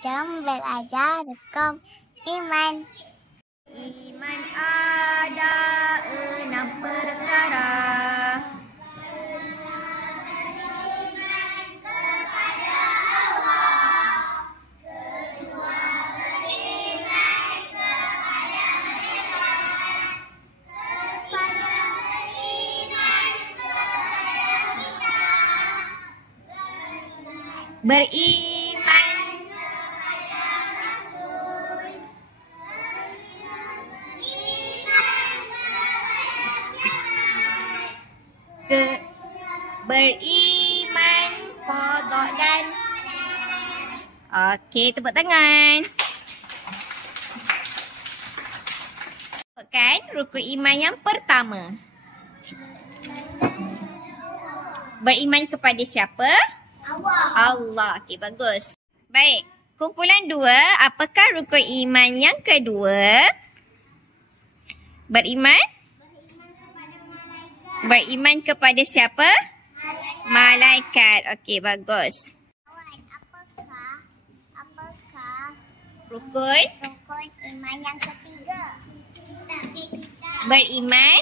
Jom belajar rukun iman. Iman ada 6 perkara. Beriman beriman qada dan okey, tepuk tangan. Kan rukun iman yang pertama. Beriman kepada siapa? Allah. Okey, bagus. Baik. Kumpulan 2, apakah rukun iman yang kedua? Beriman? Beriman kepada siapa? Malaikat. Okey, bagus. Apakah Rukun? rukun iman yang ketiga? Beriman?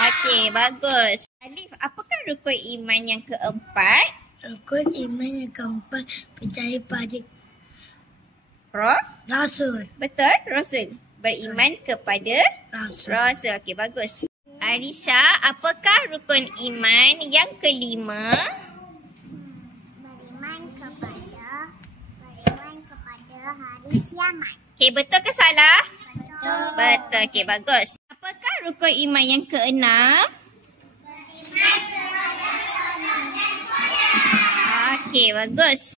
Okey, bagus. Alif, apakah rukun iman yang keempat? Rukun iman yang keempat, percaya pada Rasul. Betul, Rasul. Beriman kepada Rasul. Okey, bagus. Arisha, apakah rukun iman yang kelima? Beriman kepada hari kiamat. Okey, betul ke salah? Betul. Betul. Okey, bagus. Apakah rukun iman yang keenam? Okey, bagus.